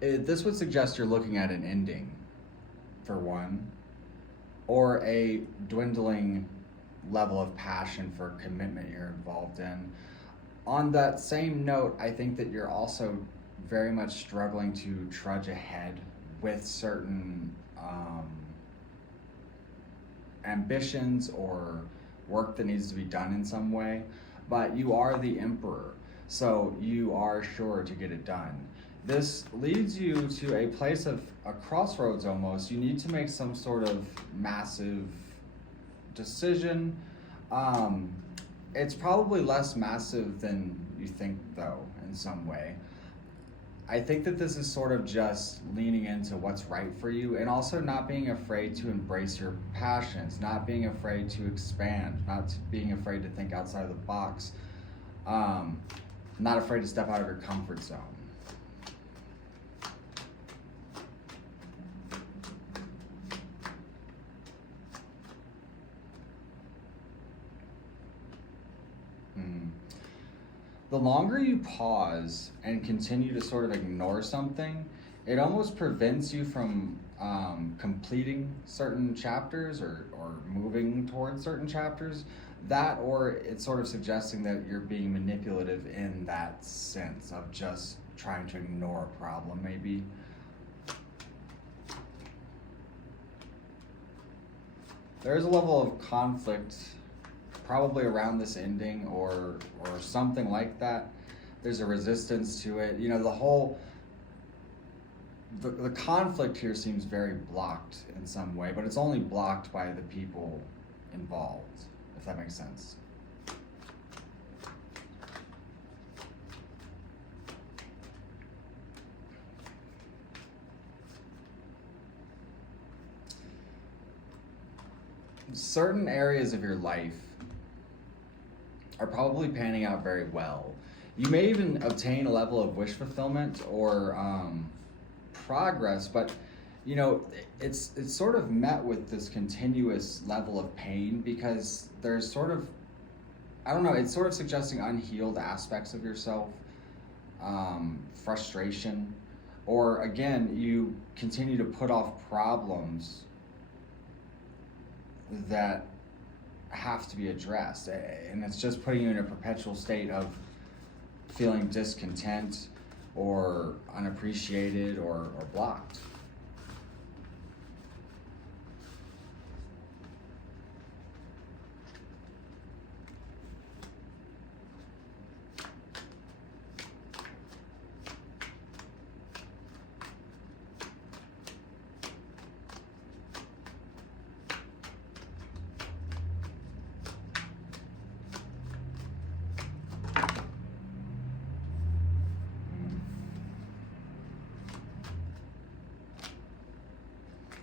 This would suggest you're looking at an ending, for one, or a dwindling level of passion for commitment you're involved in. On that same note, I think that you're also very much struggling to trudge ahead with certain ambitions or work that needs to be done in some way, but you are the emperor, so you are sure to get it done. This leads you to a place of a crossroads almost. You need to make some sort of massive decision. It's probably less massive than you think, though, in some way. I think that this is sort of just leaning into what's right for you and also not being afraid to embrace your passions, not being afraid to expand, not being afraid to think outside of the box, not afraid to step out of your comfort zone. The longer you pause and continue to sort of ignore something, it almost prevents you from completing certain chapters or moving towards certain chapters. That, or it's sort of suggesting that you're being manipulative in that sense of just trying to ignore a problem, maybe. There is a level of conflict probably around this ending or something like that. There's a resistance to it. You know, the conflict here seems very blocked in some way, but it's only blocked by the people involved, if that makes sense. Certain areas of your life are probably panning out very well. You may even obtain a level of wish fulfillment or progress, but you know, it's sort of met with this continuous level of pain because there's sort of, I don't know, it's sort of suggesting unhealed aspects of yourself, frustration, or again, you continue to put off problems that have to be addressed, and it's just putting you in a perpetual state of feeling discontent or unappreciated or blocked.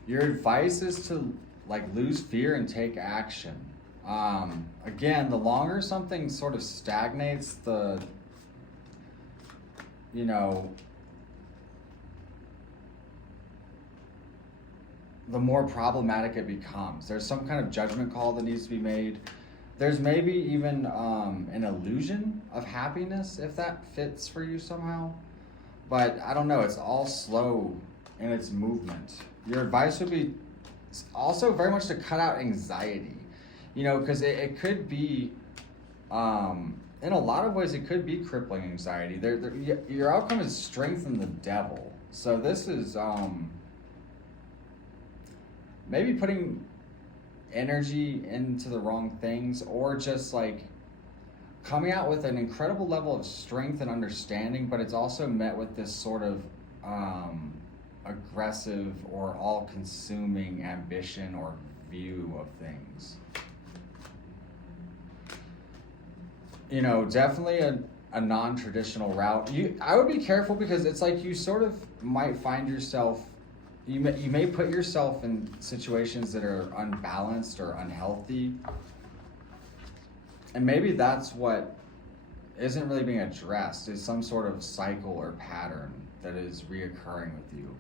Your advice is to like lose fear and take action. Again, the longer something sort of stagnates, you know, the more problematic it becomes. There's some kind of judgment call that needs to be made. There's maybe even an illusion of happiness, if that fits for you somehow. But I don't know, it's all slow in its movement. Your advice would be also very much to cut out anxiety, you know, because it could be, in a lot of ways, it could be crippling anxiety. Your outcome is strength in the devil. So this is maybe putting energy into the wrong things, or just like coming out with an incredible level of strength and understanding, but it's also met with this sort of aggressive or all-consuming ambition or view of things. You know, definitely a non-traditional route. I would be careful because it's like you sort of might find yourself, you may put yourself in situations that are unbalanced or unhealthy, and maybe that's what isn't really being addressed, is some sort of cycle or pattern that is reoccurring with you.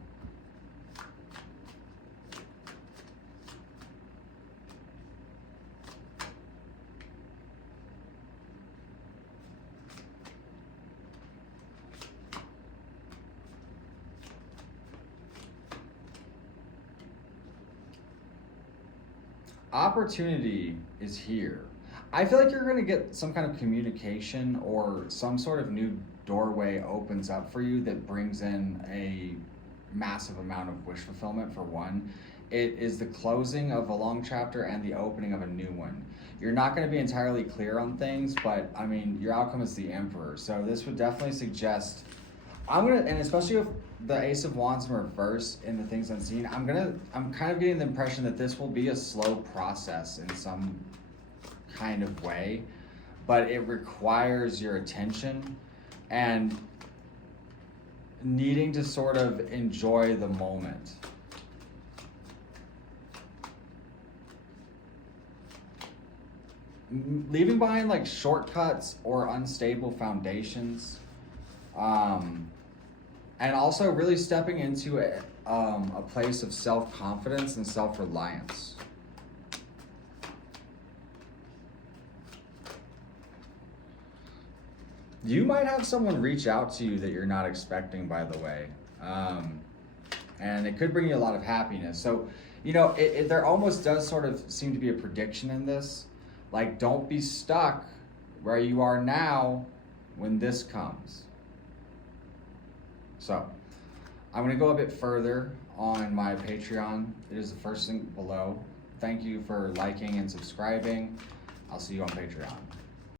Opportunity is here. I feel like you're going to get some kind of communication or some sort of new doorway opens up for you that brings in a massive amount of wish fulfillment for one. It is the closing of a long chapter and the opening of a new one. You're not going to be entirely clear on things, but I mean, your outcome is the Emperor. So this would definitely suggest, and especially with the Ace of Wands in reverse in the Things Unseen, I'm kind of getting the impression that this will be a slow process in some kind of way, but it requires your attention and needing to sort of enjoy the moment. Leaving behind like shortcuts or unstable foundations, and also really stepping into a place of self-confidence and self-reliance. You might have someone reach out to you that you're not expecting, by the way. And it could bring you a lot of happiness. So, you know, there almost does sort of seem to be a prediction in this. Like, don't be stuck where you are now when this comes. So, I'm going to go a bit further on my Patreon. It is the first link below. Thank you for liking and subscribing. I'll see you on Patreon.